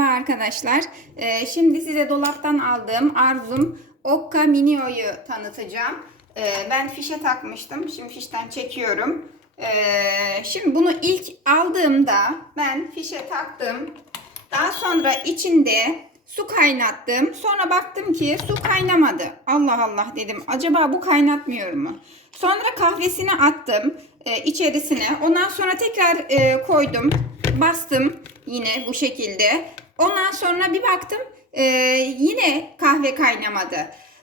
Merhaba arkadaşlar. Ee, şimdi size dolaptan aldığım Arzum Okka Minio'yu tanıtacağım. Ee, ben fişe takmıştım. Şimdi fişten çekiyorum. Ee, şimdi bunu ilk aldığımda ben fişe taktım. Daha sonra içinde su kaynattım. Sonra baktım ki su kaynamadı. Allah Allah dedim. Acaba bu kaynatmıyor mu? Sonra kahvesini attım e, içerisine. Ondan sonra tekrar e, koydum. Bastım yine bu şekilde. Ondan sonra bir baktım e, yine kahve kaynamadı.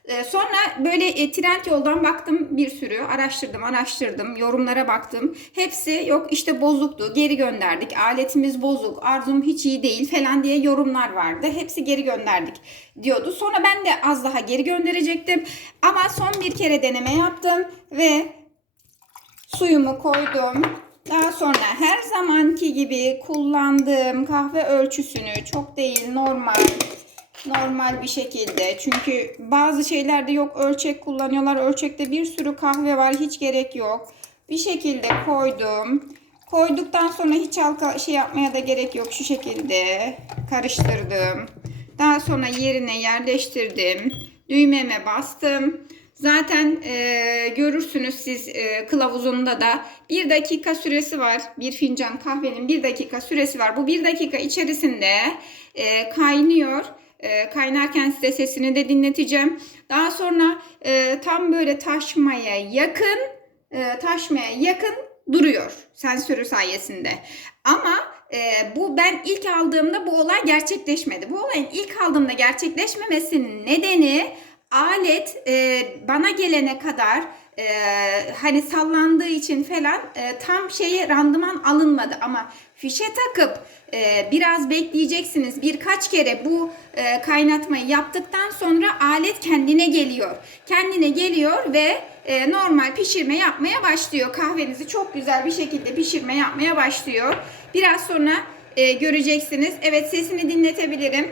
E, sonra böyle e, trend yoldan baktım bir sürü araştırdım araştırdım yorumlara baktım. Hepsi yok işte bozuktu geri gönderdik aletimiz bozuk arzum hiç iyi değil falan diye yorumlar vardı. Hepsi geri gönderdik diyordu. Sonra ben de az daha geri gönderecektim. Ama son bir kere deneme yaptım ve suyumu koydum. Daha sonra her zamanki gibi kullandığım kahve ölçüsünü çok değil normal normal bir şekilde. Çünkü bazı şeylerde yok ölçek kullanıyorlar. Ölçekte bir sürü kahve var. Hiç gerek yok. Bir şekilde koydum. Koyduktan sonra hiç halka şey yapmaya da gerek yok. Şu şekilde karıştırdım. Daha sonra yerine yerleştirdim. Düğmeme bastım. Zaten e, görürsünüz siz e, kılavuzunda da bir dakika süresi var. Bir fincan kahvenin bir dakika süresi var. Bu bir dakika içerisinde e, kaynıyor. E, kaynarken size sesini de dinleteceğim. Daha sonra e, tam böyle taşmaya yakın e, taşmaya yakın duruyor sensörü sayesinde. Ama e, bu ben ilk aldığımda bu olay gerçekleşmedi. Bu olayın ilk aldığımda gerçekleşmemesinin nedeni alet e, bana gelene kadar e, hani sallandığı için falan e, tam şeye randıman alınmadı. Ama fişe takıp e, biraz bekleyeceksiniz. Birkaç kere bu e, kaynatmayı yaptıktan sonra alet kendine geliyor. Kendine geliyor ve e, normal pişirme yapmaya başlıyor. Kahvenizi çok güzel bir şekilde pişirme yapmaya başlıyor. Biraz sonra e, göreceksiniz. Evet sesini dinletebilirim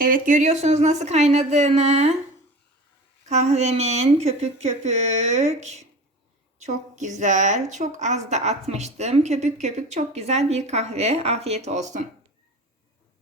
Evet görüyorsunuz nasıl kaynadığını. Kahvemin köpük köpük. Çok güzel. Çok az da atmıştım. Köpük köpük çok güzel bir kahve. Afiyet olsun.